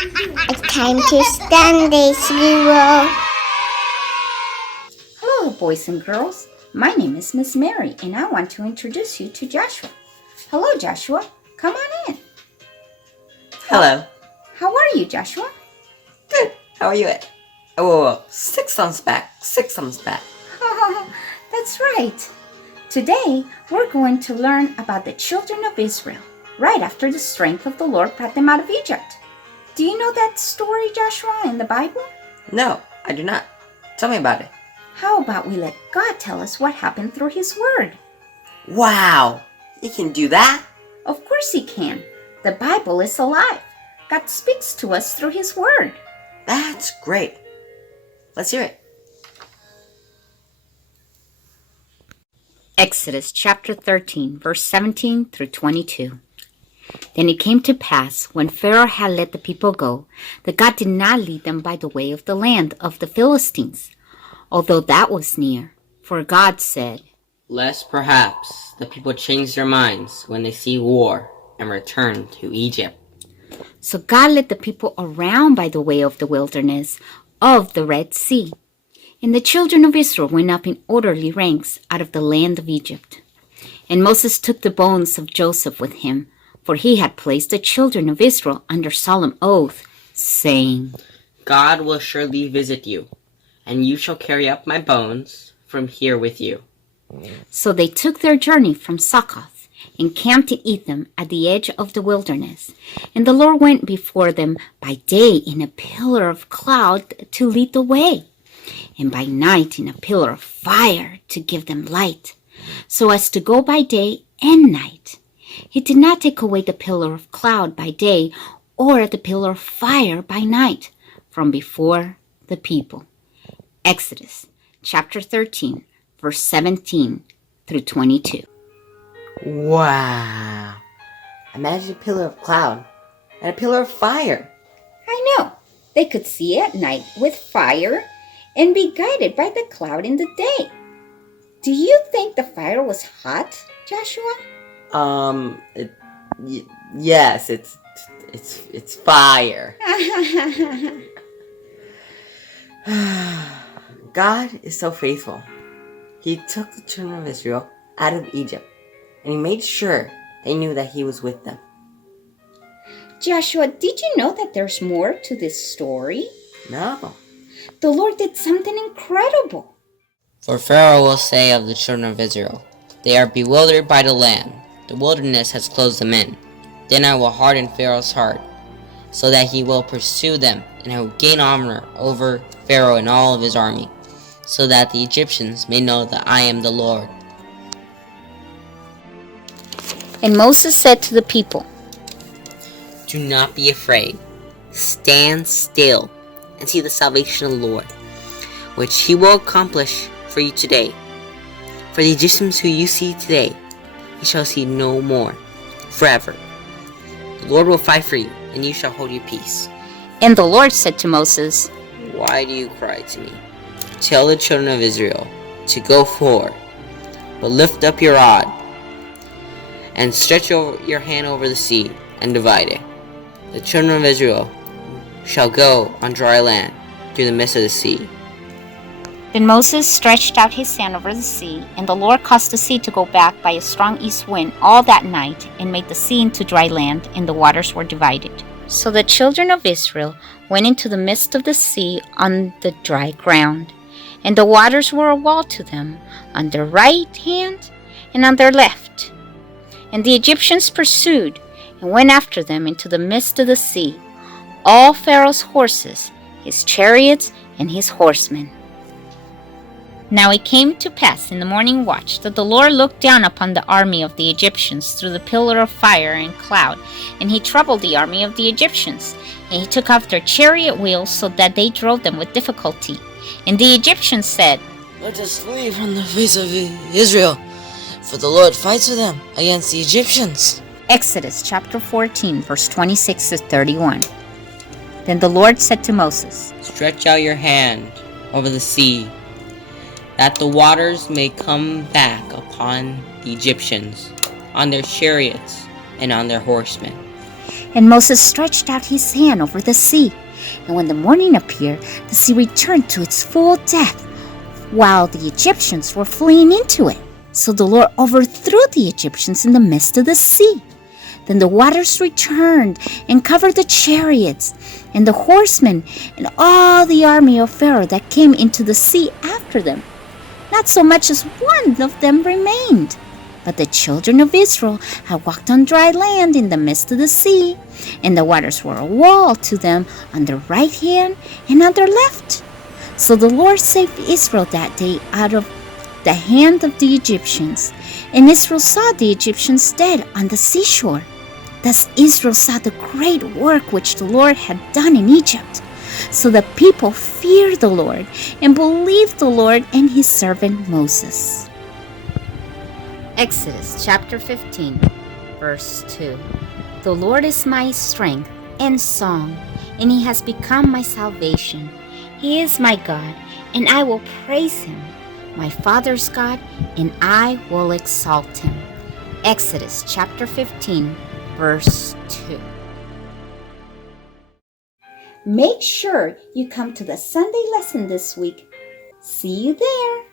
It's time to Sunday School. Hello, boys and girls. My name is Miss Mary, and I want to introduce you to Joshua. Hello, Joshua. Come on in. Hello. How are you, Joshua? Good. How are you? Whoa. 6 thumbs back. 6 thumbs back. That's right. Today, we're going to learn about the children of Israel, right after the strength of the Lord brought them out of Egypt. Do you know that story, Joshua, in the Bible? No, I do not. Tell me about it. How about we let God tell us what happened through His Word? Wow. You can do that? Of course He can. The Bible is alive. God speaks to us through His Word. That's great. Let's hear it. Exodus chapter 13, verse 17 through 22. Then it came to pass, when Pharaoh had let the people go, that God did not lead them by the way of the land of the Philistines, although that was near. For God said, Lest perhaps the people change their minds when they see war and return to Egypt. So God led the people around by the way of the wilderness of the Red Sea. And the children of Israel went up in orderly ranks out of the land of Egypt. And Moses took the bones of Joseph with him, for he had placed the children of Israel under solemn oath, saying, God will surely visit you, and you shall carry up my bones from here with you. So they took their journey from Succoth, and camped to Etham at the edge of the wilderness. And the Lord went before them by day in a pillar of cloud to lead the way, and by night in a pillar of fire to give them light, so as to go by day and night. He did not take away the pillar of cloud by day, or the pillar of fire by night, from before the people. Exodus chapter 13, verse 17 through 22. Wow. Imagine a pillar of cloud and a pillar of fire. I know. They could see at night with fire and be guided by the cloud in the day. Do you think the fire was hot, Joshua? Yes, it's fire. God is so faithful. He took the children of Israel out of Egypt, and He made sure they knew that He was with them. Joshua, did you know that there's more to this story? No. The Lord did something incredible. For Pharaoh will say of the children of Israel, They are bewildered by the land. The wilderness has closed them in. Then I will harden Pharaoh's heart, so that he will pursue them, and I will gain honor over Pharaoh and all of his army, so that the Egyptians may know that I am the Lord. And Moses said to the people, Do not be afraid. Stand still and see the salvation of the Lord, which He will accomplish for you today. For the Egyptians who you see today, you shall see no more forever. The Lord will fight for you, and you shall hold your peace. And the Lord said to Moses, Why do you cry to me? Tell the children of Israel to go forward, but lift up your rod and stretch your hand over the sea and divide it. The children of Israel shall go on dry land through the midst of the sea. Then Moses stretched out his hand over the sea, and the Lord caused the sea to go back by a strong east wind all that night, and made the sea into dry land, and the waters were divided. So the children of Israel went into the midst of the sea on the dry ground, and the waters were a wall to them on their right hand and on their left. And the Egyptians pursued and went after them into the midst of the sea, all Pharaoh's horses, his chariots, and his horsemen. Now it came to pass in the morning watch that the Lord looked down upon the army of the Egyptians through the pillar of fire and cloud, and He troubled the army of the Egyptians, and He took off their chariot wheels so that they drove them with difficulty. And the Egyptians said, Let us flee from the face of Israel, for the Lord fights with them against the Egyptians. Exodus chapter 14, verse 26 to 31. Then the Lord said to Moses, Stretch out your hand over the sea, that the waters may come back upon the Egyptians, on their chariots and on their horsemen. And Moses stretched out his hand over the sea. And when the morning appeared, the sea returned to its full depth, while the Egyptians were fleeing into it. So the Lord overthrew the Egyptians in the midst of the sea. Then the waters returned and covered the chariots and the horsemen and all the army of Pharaoh that came into the sea after them. Not so much as one of them remained. But the children of Israel had walked on dry land in the midst of the sea, and the waters were a wall to them on their right hand and on their left. So the Lord saved Israel that day out of the hand of the Egyptians, and Israel saw the Egyptians dead on the seashore. Thus Israel saw the great work which the Lord had done in Egypt. So the people feared the Lord and believed the Lord and his servant Moses. Exodus chapter 15, verse 2. The Lord is my strength and song, and he has become my salvation. He is my God, and I will praise him, my father's God, and I will exalt him. Exodus chapter 15, verse 2. Make sure you come to the Sunday lesson this week. See you there.